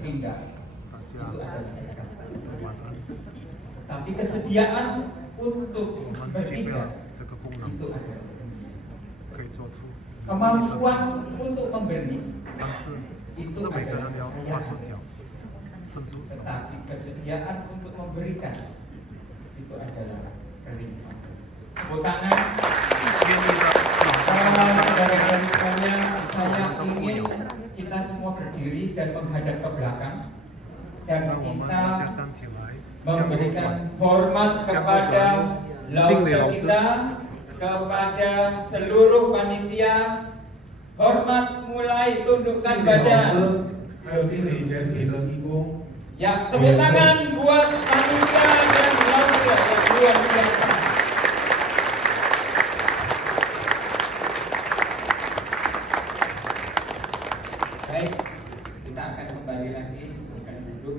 berpindah itu adalah kedatangan. Tapi kesediaan untuk berpindah itu adalah kemampuan untuk memberi itu adalah keyakinan. Tetapi kesediaan untuk memberikan itu adalah kerisma. Tepuk tangan. Saudara-saudara sekalian, saya ingin kita semua berdiri dan menghadap ke belakang dan kita memberikan hormat kepada Lause kita, kepada seluruh panitia. Hormat mulai tundukkan badan. Ya, tepuk tangan buat panitia dan Lause yang luar biasa. Baik, kita akan kembali lagi, silakan duduk.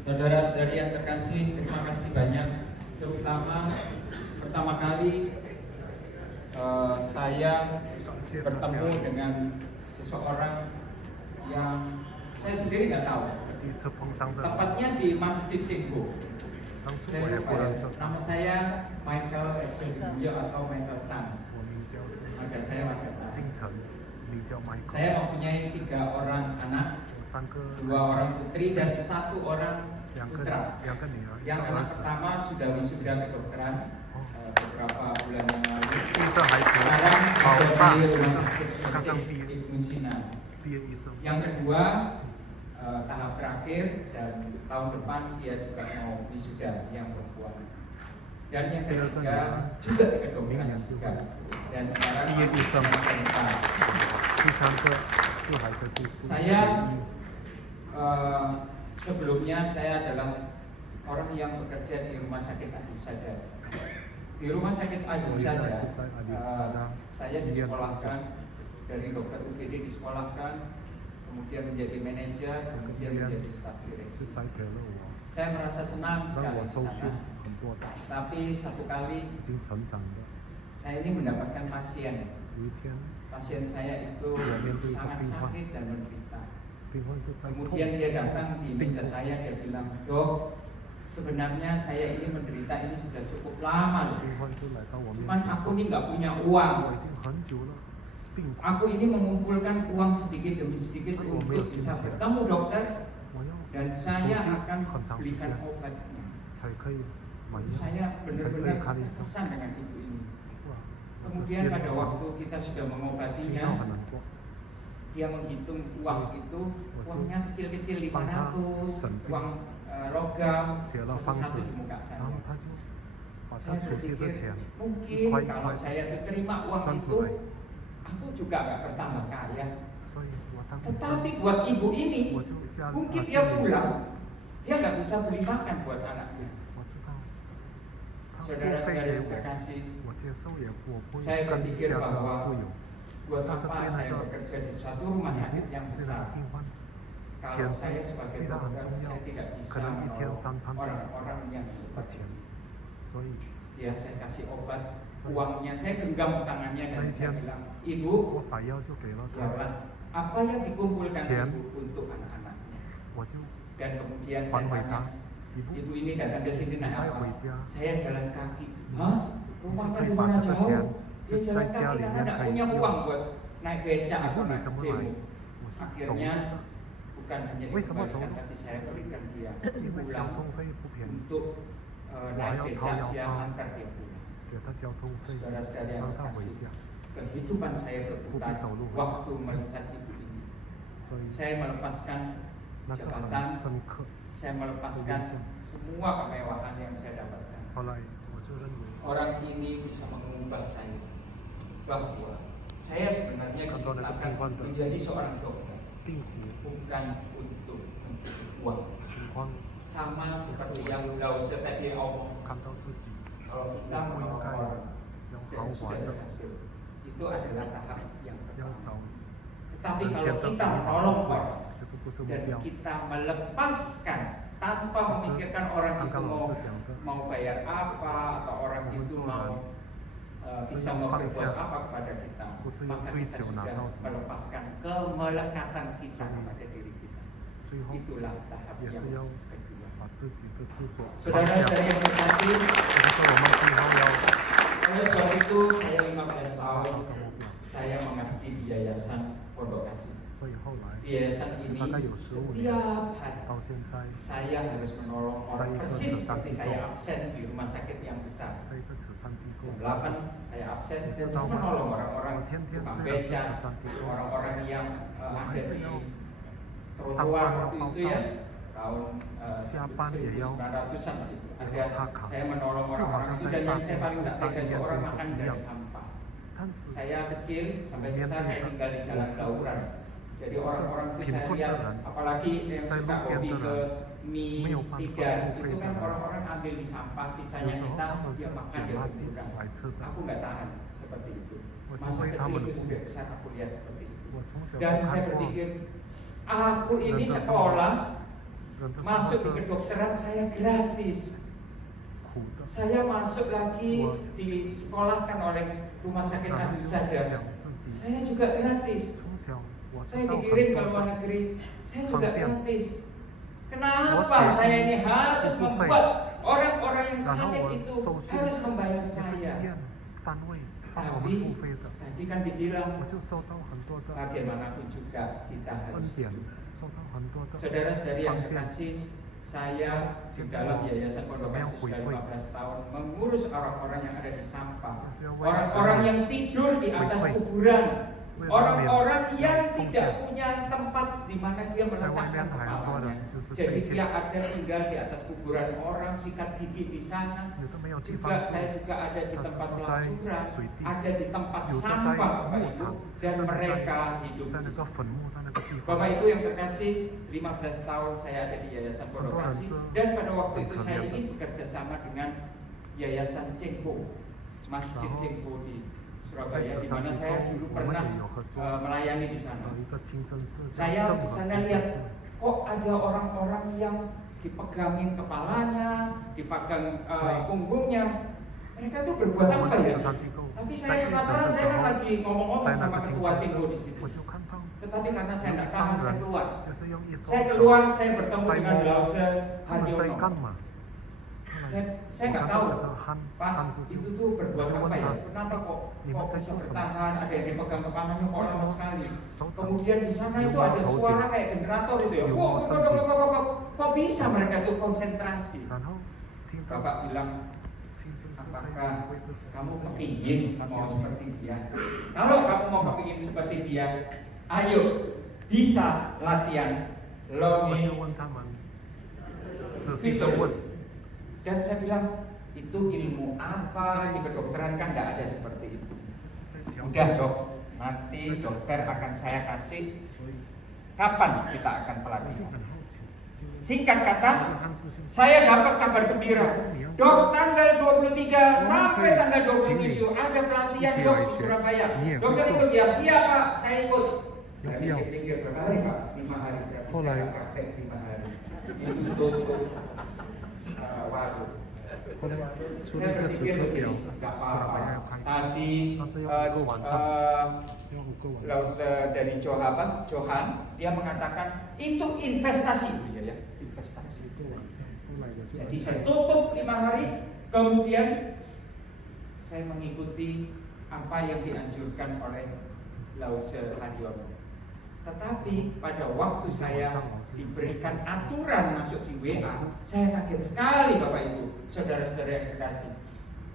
Saudara-saudari yang terkasih, terima kasih banyak. Terutama pertama kali saya bertemu dengan seseorang yang saya sendiri nggak tahu. Tepatnya di Masjid Cengho. Saya lupa ya, nama saya Michael Exeldio atau Michael Tan. Ada saya Michael Tan. Saya mempunyai 3 orang anak, 2 orang putri dan 1 orang putra. Yang anak pertama sudah wisuda kedokteran beberapa bulan yang lalu. Sekarang ada di rumah sakit Ibnu Sina. Yang kedua tahap terakhir dan tahun depan dia juga mau wisuda yang perempuan. Dan yang ketiga juga kedokteran juga. Dan sekarang masih sementara. Saya sebelumnya saya adalah orang yang bekerja di rumah sakit Adusada. Di rumah sakit Adusada saya disekolahkan dari dokter UGD, disekolahkan, kemudian menjadi manajer, kemudian menjadi staf direksi. Saya merasa senang sekali di sana. Tapi satu kali saya ini mendapatkan pasien. Pasien saya itu sangat sakit dan menderita. Kemudian dia datang di meja saya, dia bilang, "Dok, sebenarnya saya ini menderita ini sudah cukup lama loh. Cuman aku ini nggak punya uang. Aku ini mengumpulkan uang sedikit demi sedikit untuk bisa bertemu dokter dan saya akan belikan obatnya." Saya benar-benar terkesan dengan ibu ini. Kemudian pada waktu kita sudah mengobatinya, dia menghitung uang itu, uangnya kecil-kecil 500, uang logam satu-satu di muka saya. Saya berpikir mungkin kalau saya diterima uang itu, aku juga gak bertambah kaya. Tetapi buat ibu ini, mungkin dia pulang, dia gak bisa beli makan buat anaknya. Saudara-saudara yang terkasih, saya berpikir bahwa buat apa saya bekerja di suatu rumah sakit yang besar kalau saya sebagai dokter saya tidak bisa menolong orang-orang yang seperti ini. Dia saya kasih obat, uangnya saya genggam tangannya dan saya bilang, "Ibu, biarlah apa yang dikumpulkan ibu untuk anak-anaknya." Dan kemudian saya tanya, "Ibu ini datang ke sini naik apa?" "Saya jalan kaki." "Hah? Rumahnya di mana jauh?" "Dia jalan kaki karena tidak punya uang buat naik becak atau naik demo." Akhirnya bukan hanya dikembalikan, tapi saya berikan dia pulang untuk naik becak, dia antar dia pulang. Saudara-saudara yang terkasih, kehidupan saya berputar waktu melihat ibu ini. Saya melepaskan jabatan, saya melepaskan semua kemewahan yang saya dapatkan. Orang ini bisa mengubah saya bahwa saya sebenarnya diciptakan menjadi seorang dokter, bukan untuk mencari uang. Sama seperti yang Lause tadi omong, kalau kita menolong orang dan sudah berhasil, itu adalah tahap yang pertama. Tetapi kalau kita menolong orang dan kita melepaskan tanpa memikirkan orang itu mau bayar apa atau orang itu mau bisa berbuat apa kepada kita, maka kita sudah melepaskan kemelekatan kita kepada diri kita. Itulah tahap yang kedua. Saudara-saudara yang terkasih, oleh sebab itu saya 15 tahun saya mengabdi di Yayasan Pondok Kasih. Di yayasan ini setiap hari saya harus menolong orang, persis seperti saya absen di rumah sakit yang besar. Jam 8 saya absen dan saya menolong orang-orang tukang beca, orang-orang yang ada di trotoar waktu itu ya, tahun 1900-an itu. Ada saya menolong orang-orang itu, dan yang saya paling tidak tega itu orang makan dari sampah. Saya kecil sampai besar saya tinggal di Jalan Dauran. Jadi orang-orang itu saya lihat, apalagi yang suka hobi ke mie 3, itu kan orang-orang ambil di sampah, sisanya kita dia makan dia berkurang. Aku nggak tahan seperti itu. Masa kecil itu sampai besar aku lihat seperti itu. Dan saya berpikir, aku ini sekolah masuk di kedokteran saya gratis. Saya masuk lagi disekolahkan oleh Rumah Sakit Abdul Sadar, saya juga gratis. Saya dikirim ke luar negeri, saya juga gratis. Kenapa saya ini harus membuat orang-orang yang sakit itu harus membayar saya? Tapi tadi kan dibilang bagaimanapun juga kita harus hidup. Saudara-saudari yang terkasih, saya di dalam Yayasan Pondok Kasih sudah 15 tahun mengurus orang-orang yang ada di sampah, orang-orang yang tidur di atas kuburan, orang-orang yang tidak punya tempat di mana dia meletakkan kepalanya. Jadi dia ada tinggal di atas kuburan orang, sikat gigi di sana. Juga saya juga ada di tempat pelacuran, ada di tempat sampah Bapak Ibu, dan mereka hidup di sana. Bapak Ibu yang terkasih, 15 tahun saya ada di Yayasan Pondok Kasih, dan pada waktu itu saya ini bekerja sama dengan Yayasan Cengko, Masjid Cengko di Surabaya, di mana saya dulu pernah melayani di sana. Saya di sana lihat kok ada orang-orang yang dipegangin kepalanya, dipegang punggungnya. Mereka tuh berbuat apa ya? Tapi saya penasaran, saya kan lagi ngomong-ngomong sama ketua Cengko di situ. Tetapi karena saya tidak tahan, saya keluar. Saya bertemu dengan Lause Hadiono. Saya nggak tahu, Pak, itu tuh berbuat apa ya? Kenapa kok bisa bertahan? Ada yang dipegang kepalanya kok lama sekali. Kemudian di sana itu ada suara kayak generator itu ya. Kok bisa mereka tuh konsentrasi? Bapak bilang, apakah kamu kepingin mau seperti dia? Kalau kamu mau kepingin seperti dia, ayo bisa latihan logik. Dan saya bilang, itu ilmu apa di kedokteran, kan tidak ada seperti itu. Udah dok, nanti dokter akan saya kasih kapan kita akan pelatihan. Singkat kata, saya dapat kabar gembira. Dok, tanggal 23 sampai tanggal 27 ada pelatihan dok di Surabaya. Dokter ikut ya? Siap Pak, saya ikut. Saya pikir berapa hari Pak? 5 hari. Saya praktek 5 hari. Itu tutup. Waduh. Saya berpikir begini, nggak apa-apa. Tadi dari Johan, dia mengatakan itu investasi, ya, investasi. Jadi saya tutup 5 hari, kemudian saya mengikuti apa yang dianjurkan oleh Lause Hadiono. Tetapi pada waktu saya diberikan aturan masuk di WA, saya kaget sekali Bapak Ibu, saudara-saudara yang terkasih.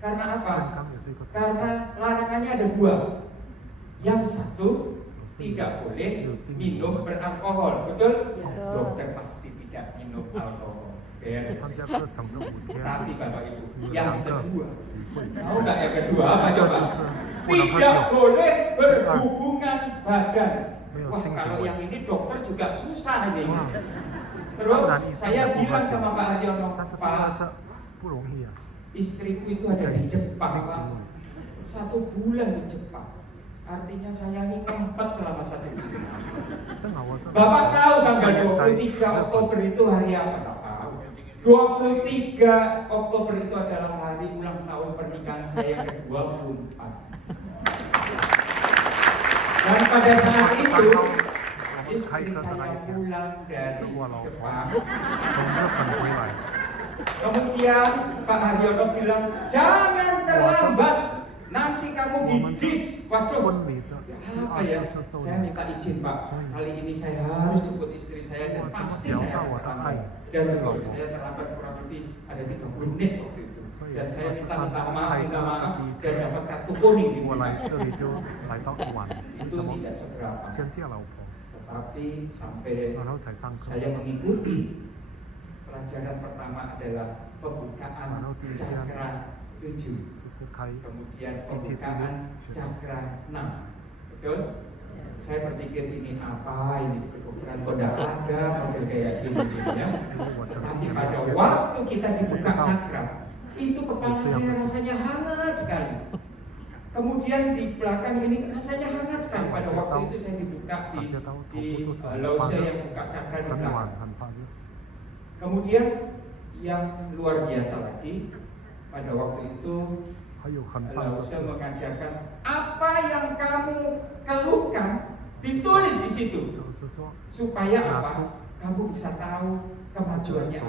Karena apa? Karena larangannya ada 2. Yang satu, tidak boleh minum beralkohol, betul? Dokter pasti tidak minum alkohol. Tapi Bapak Ibu, yang kedua, tahu nggak yang kedua apa coba? Tidak boleh berhubungan badan. Wah, kalau yang ini dokter juga susah ini. Terus saya bilang sama Pak Haryono, Pak, istriku itu ada di Jepang Pak, 1 bulan di Jepang. Artinya saya ini ngempet selama 1 bulan. Bapak tahu tanggal 23 Oktober itu hari apa? 23 Oktober itu adalah hari ulang tahun pernikahan saya yang kedua. 24. Dan pada saat itu istri saya pulang dari Jepang. Kemudian Pak Haryono bilang, jangan terlambat, nanti kamu didis. Waduh, apa ya? Saya minta izin Pak, kali ini saya harus jemput istri saya dan pasti saya akan terlambat. Dan betul, saya terlambat kurang lebih ada 30 menit waktu itu. Dan saya minta maaf dan dapat kartu kuning di muka. Itu tidak seberapa. Tetapi sampai saya mengikuti pelajaran pertama adalah pembukaan cakra 7, kemudian pembukaan cakra 6. Betul? Saya berpikir ini apa, ini kedokteran kok tidak ada model kayak gini ya. Tapi pada waktu kita dibuka cakra, itu kepala saya rasanya hangat sekali. Kemudian di belakang ini rasanya hangat sekali. Pada waktu itu saya dibuka di Lause yang buka cakra di belakang. Kemudian yang luar biasa lagi, pada waktu itu Lause mengajarkan apa yang kamu keluhkan ditulis di situ, supaya apa? Kamu bisa tahu kemajuannya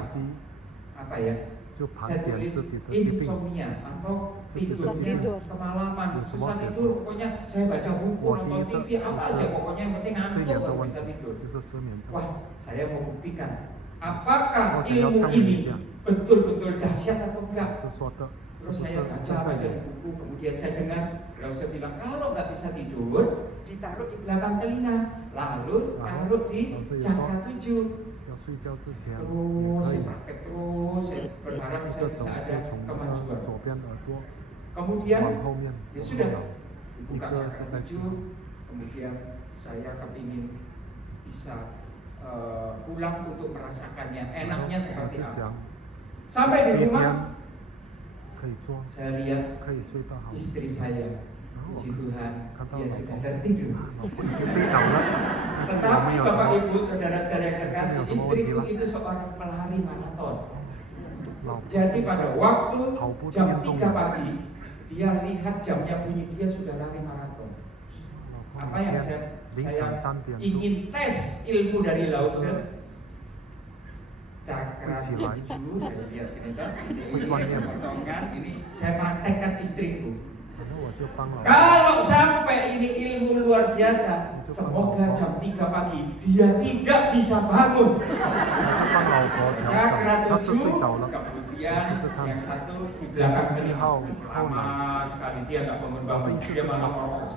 apa ya? Saya tulis insomnia atau tidurnya kemalaman, susah tidur, pokoknya saya baca buku, nonton TV, apa aja pokoknya yang penting ngantuk baru bisa tidur. Wah, saya mau buktikan apakah ilmu ini betul-betul dahsyat atau enggak. Terus saya baca di buku, kemudian saya dengar, lalu saya bilang kalau nggak bisa tidur, ditaruh di belakang telinga, lalu taruh di cakra 7. Terus saya praktek terus, saya berharap saya bisa ada kemajuan. Kemudian ya sudah dibuka cakra 7, kemudian saya kepingin bisa pulang untuk merasakannya, enaknya seperti apa. Sampai di rumah saya lihat istri saya, puji Tuhan, dia sudah tertidur. Tetapi Bapak Ibu, saudara-saudara yang terkasih, istriku itu seorang pelari maraton. Jadi pada waktu jam 3 pagi, dia lihat jamnya bunyi, dia sudah lari maraton. Apa yang saya ingin tes ilmu dari Lause, cakra 7, saya lihat ini kan, ini potongan, ini saya praktekkan istriku. Kalau sampai ini ilmu luar biasa, semoga jam 3 pagi dia tidak bisa bangun. Cakra 7, kemudian yang satu di belakang telinga, lama sekali dia nggak bangun-bangun, dia malah merokok.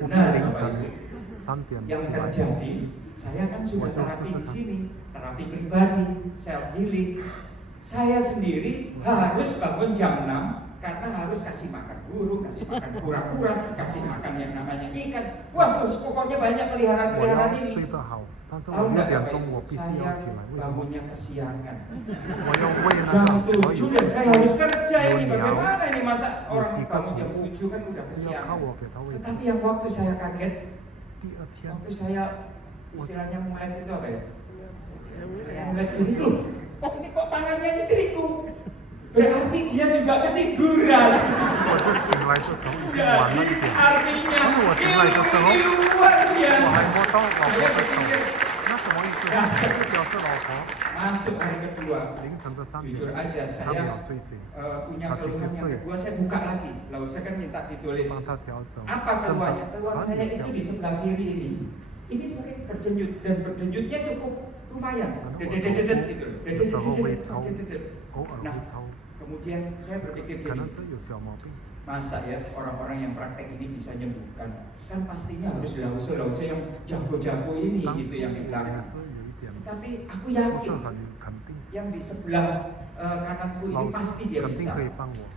Benar Bapak Ibu. Yang terjadi, saya kan sudah terapi di sini, terapi pribadi, self healing. Saya sendiri harus bangun jam 6 karena harus kasih makan burung, kasih makan kura-kura, kasih makan yang namanya ikan. Wah, terus pokoknya banyak peliharaan ini. Tahu nggak Bapak Ibu, saya bangunnya kesiangan. Jam 7 dan saya harus kerja ini. Bagaimana ini, masa orang bangun jam 7 kan udah kesiangan. Tetapi yang waktu saya kaget, waktu saya istilahnya mulai itu apa ya? Mulai ini loh. Oh, ini kok tangannya istriku? Berarti dia juga ketiduran. Jadi artinya ilmu luar biasa. Saya berpikir, masuk hari kedua, jujur aja saya punya keluhan yang kedua, saya buka lagi. Lalu saya kan minta ditulis apa keluhannya. Keluhan saya itu di sebelah kiri ini. Ini sering berdenyut dan berdenyutnya cukup lumayan. Dedet gitu. Nah, kemudian saya berpikir gini, masa ya orang-orang yang praktek ini bisa nyembuhkan? Kan pastinya harus Lause yang jago-jago ini gitu yang di belakang. Tapi aku yakin yang di sebelah kananku ini pasti dia bisa,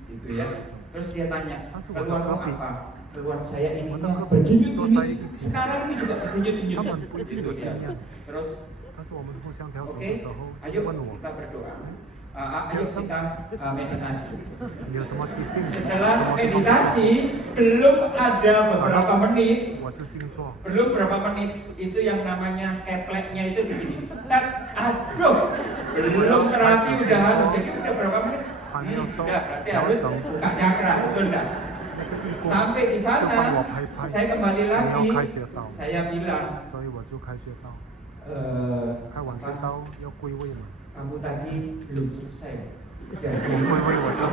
gitu ya. Terus dia tanya, keluarmu apa? Keluar saya ini berdenyut ini. Sekarang ini juga berdenyut-denyut, gitu ya. Terus, oke, ayo kita berdoa. Ayo kita meditasi. Setelah meditasi, belum ada beberapa menit, itu yang namanya kepleknya itu begini. Dan aduh, belum terapi udah jadi udah berapa menit? Sudah, berarti harus buka cakra, betul enggak? Sampai di sana, saya kembali lagi, saya bilang, kamu tadi belum selesai. Jadi, kamu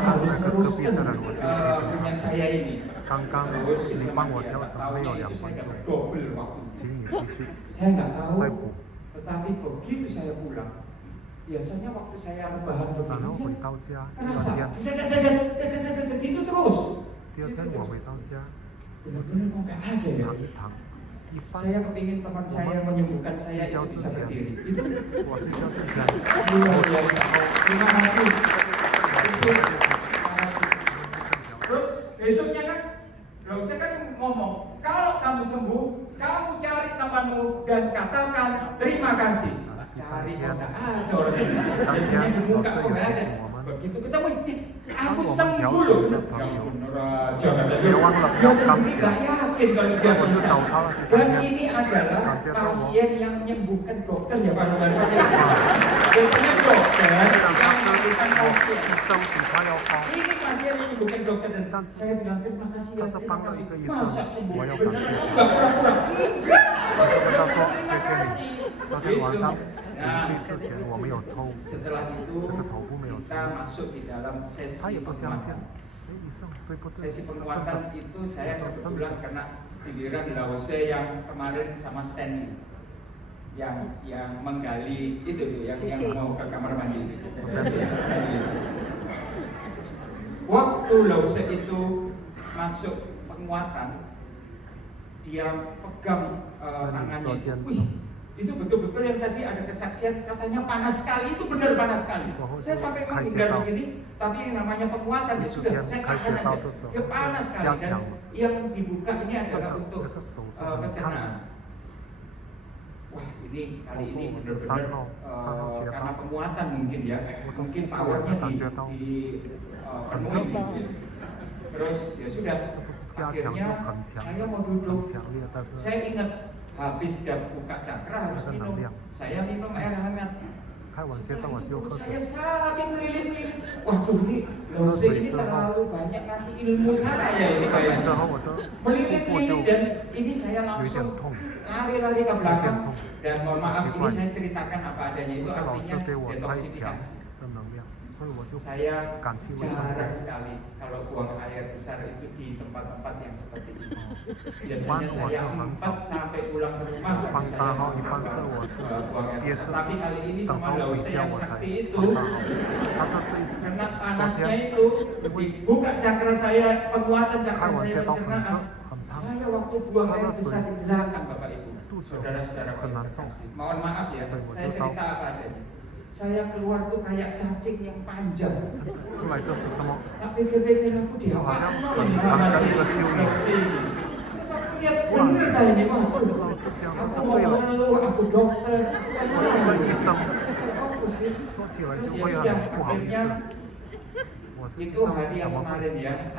harus teruskan punya saya ini. Terus sama dia, tahunnya itu saya dapat double waktu. Saya nggak tahu, tetapi begitu saya pulang, biasanya waktu saya rebahan begini, terasa gitu terus. Benar-benar kok nggak ada ya. Saya kepingin teman saya menyembuhkan saya itu bisa berdiri. Itu luar biasa. Terima kasih. Terus besoknya kan, saya kan ngomong, kalau kamu sembuh, kamu cari temanmu dan katakan terima kasih. Cari kok nggak ada orang ini. Biasanya di muka kok nggak ada. Begitu ketemu, aku sembuh loh. Jangan dia sendiri nggak yakin kalau dia bisa. Dan ini adalah pasien yang menyembuhkan dokter ya Pak Luman. Biasanya dokter yang melakukan pasien. Ini pasien yang menyembuhkan dokter dan saya bilang terima kasih ya, terima kasih. Masa sembuh? Nggak pura-pura. Terima kasih. Nah, setelah itu kita masuk di dalam sesi penguatan. Sesi penguatan itu saya kebetulan kena giliran Lause yang kemarin sama Stanley, yang menggali itu yang mau ke kamar mandi itu. Waktu Lause itu masuk penguatan, dia pegang tangannya itu. Itu betul-betul yang tadi ada kesaksian katanya panas sekali, itu benar panas sekali. Saya sampai menghindar begini, tapi yang namanya penguatan ya sudah, saya tahan aja. Ya panas sekali dan yang dibuka ini adalah untuk pencernaan. Wah ini kali ini benar-benar karena penguatan mungkin ya, mungkin powernya dipenuhi mungkin. Terus ya sudah, akhirnya saya mau duduk. Saya ingat habis dia buka cakra harus minum. Saya minum air hangat. Saya sakit melilit-lilit. Waduh ini Lause ini terlalu banyak ngasih ilmu saya ini kayaknya. Melilit-lilit dan ini saya langsung lari-lari ke belakang. Dan mohon maaf ini saya ceritakan apa adanya, itu artinya detoksifikasi. Saya jarang sekali kalau buang air besar itu di tempat-tempat yang seperti ini. Biasanya saya 4 sampai pulang ke rumah baru saya buang air besar. Tapi kali ini sama Lause yang sakti itu, karena panasnya itu dibuka cakra saya, penguatan cakra saya pencernaan. Saya waktu buang air besar di belakang Bapak Ibu, saudara-saudara, mohon maaf ya, saya cerita apa adanya. Saya keluar tuh kayak cacing yang panjang. Tak pikir-pikir aku diapain sama si Lause ini. Terus aku lihat berita ini, waduh, aku mau mengeluh, aku dokter, terus ya sudah, akhirnya itu hari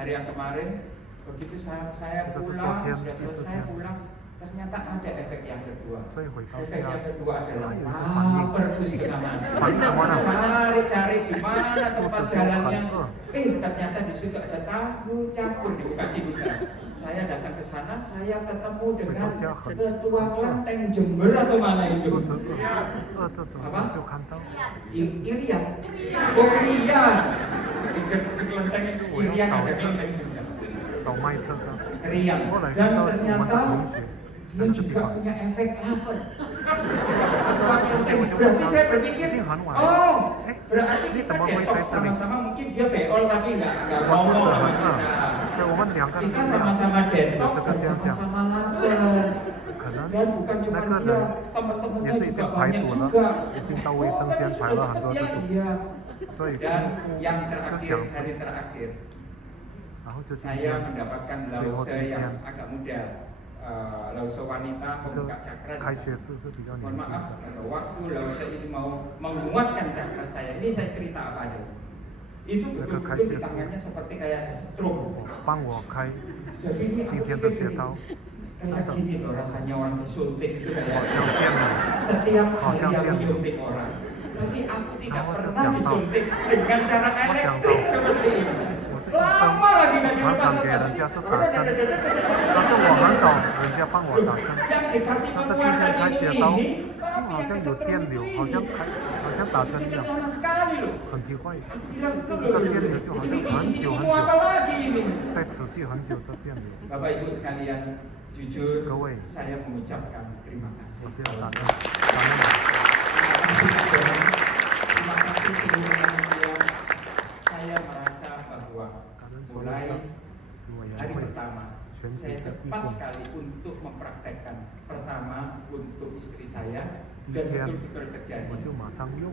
yang kemarin, begitu saya pulang, sudah selesai pulang, ternyata ada efek yang kedua. Efek yang kedua adalah lapar pusing kemana-mana. Cari di mana tempat jalannya. Ternyata di situ ada tahu campur di Buka Cibinong. Saya datang ke sana, saya ketemu dengan ketua kelenteng Jember atau mana itu. Apa? Irian. Oh Irian. Di kelenteng itu Irian ada kelenteng juga. Irian. Dan ternyata dia juga punya efek lapar. Berarti saya berpikir, oh berarti kita detox sama-sama, mungkin dia beol tapi nggak ngomong sama kita. Kita sama-sama detox dan sama-sama lapar. Dan bukan cuma dia, teman-temannya juga banyak juga. Oh kan cepet-cepetnya iya. Dan yang terakhir, hari terakhir, saya mendapatkan Lause yang agak muda. Lause wanita membuka cakra di sana. Mohon maaf, waktu Lause ini mau menguatkan cakra saya, ini saya cerita apa adanya. Itu betul-betul di tangannya seperti kayak stroke. Jadi ini aku pikir kayak gini loh rasanya orang disuntik itu kayak setiap hari yang menyuntik orang. Tapi aku tidak pernah disuntik dengan cara elektrik seperti ini. Lama lagi nggak dilepas-lepas. Yang dikasih kekuatan ini, tapi yang kesetrum itu ini lama sekali loh. Bilang dulu, ini diisi ilmu apa lagi ini? Bapak Ibu sekalian, jujur saya mengucapkan terima kasih. Terima kasih seluruhnya. Saya merasa bahwa mulai hari pertama saya cepat sekali untuk mempraktekkan. Pertama untuk istri saya dan betul-betul terjadi.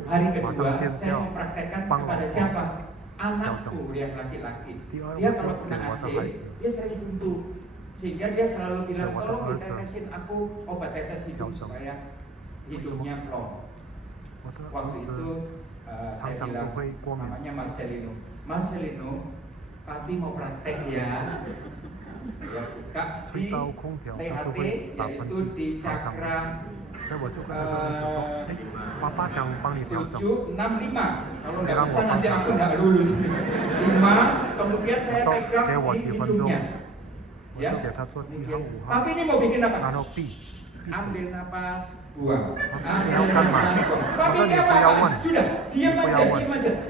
Hari kedua saya mempraktekkan kepada siapa? Anakku yang laki-laki. Dia kalau kena AC dia sering buntu, sehingga dia selalu bilang tolong ditetesin aku obat tetes hidung supaya hidungnya plong. Waktu itu saya bilang, namanya Marcelino, papi mau praktek ya. Dia buka di THT, yaitu di cakra 765. Kalau nggak bisa nanti aku nggak lulus. 5, kemudian saya pegang di hidungnya. Ya, papi ini mau bikin apa? Ambil napas, buang. Ambil napas, buang. Papi ini apa? Sudah, diam aja.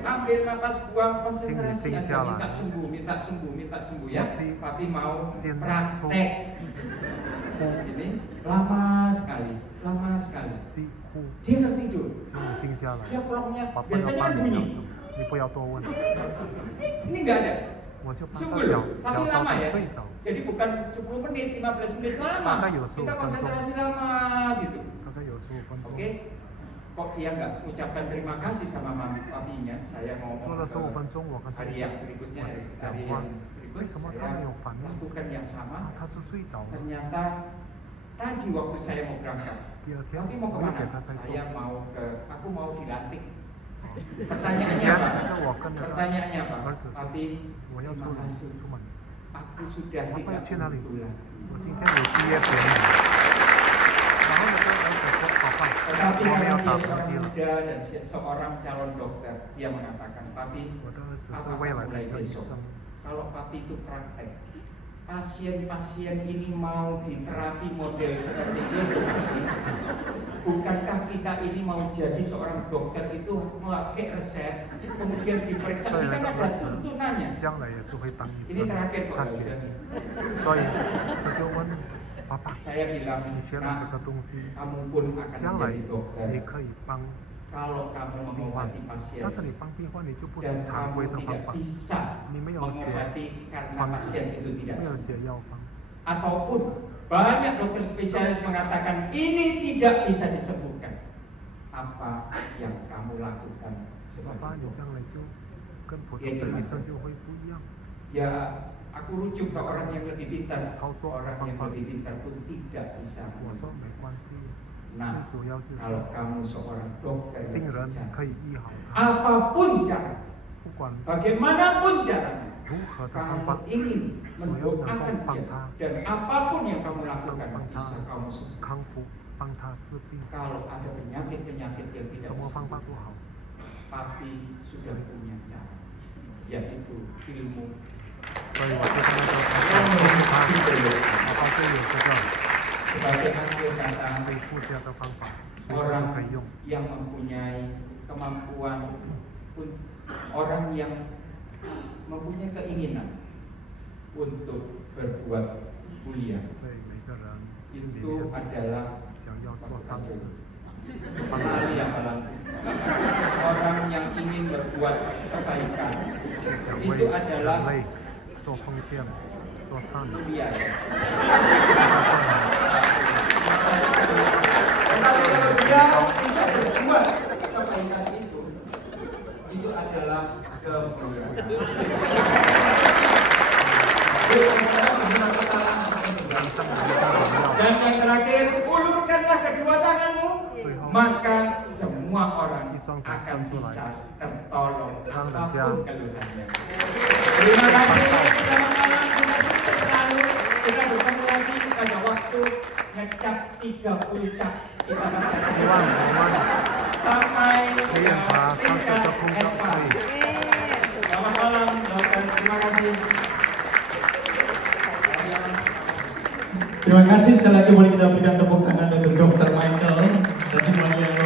Ambil napas, buang, konsentrasi aja. Minta sembuh ya. Papi mau praktek. Ini lama sekali. Dia tertidur. Dia peloknya biasanya kan bunyi. Ini nggak ada. Sungguh loh, tapi lama ya. Jadi bukan 10 menit, 15 menit lama. Kita konsentrasi lama gitu. Oke? Kok dia nggak ucapkan terima kasih sama papinya? Saya mau hari yang berikutnya, hari yang berikut saya lakukan yang sama. Ternyata tadi waktu saya mau berangkat, papi mau kemana? Aku mau dilantik. Pertanyaannya apa? Papi, terima kasih. Aku sudah tidak butuh lagi. Tetapi karena dia seorang muda dan seorang calon dokter, dia mengatakan, papi, aku akan mulai besok. Kalau papi itu praktek, pasien-pasien ini mau diterapi model seperti itu, bukankah kita ini mau jadi seorang dokter itu memakai resep, kemudian diperiksa, ini kan ada tuntunannya. Ini terakhir kok saya bilang, nah, kamu pun akan menjadi dokter. Kalau kamu mengobati pasien dan kamu tidak bisa mengobati karena pasien itu tidak sembuh, ataupun banyak dokter spesialis mengatakan ini tidak bisa disembuhkan, apa yang kamu lakukan sebagai dokter? Ya, aku rujuk ke orang yang lebih pintar. Orang yang lebih pintar pun tidak bisa. Nah, kalau kamu seorang dokter yang sejati, apapun cara, bagaimanapun caranya, kamu ingin mendoakan dia, dan apapun yang kamu lakukan bisa kamu sembuh. Kalau ada penyakit-penyakit yang tidak sembuh, papi sudah punya cara, yaitu ilmu. Sebagai akhir kata, orang yang mempunyai kemampuan, orang yang mempunyai keinginan untuk berbuat mulia, itu adalah orang yang ingin berbuat kebaikan, itu adalah mulia. Tetapi kalau dia bisa berbuat kebaikan itu adalah kemuliaan. Dan yang terakhir, ulurkanlah kedua tanganmu, maka semua orang akan bisa tertolong apapun keluhannya. Terima kasih, selamat malam, kita sukses selalu. Kita bertemu lagi pada waktu ngecap 30 cap. Kita akan sampai selamat malam dokter, terima kasih. Terima kasih sekali lagi boleh kita berikan tepuk tangan untuk Dr. Michael dan semuanya.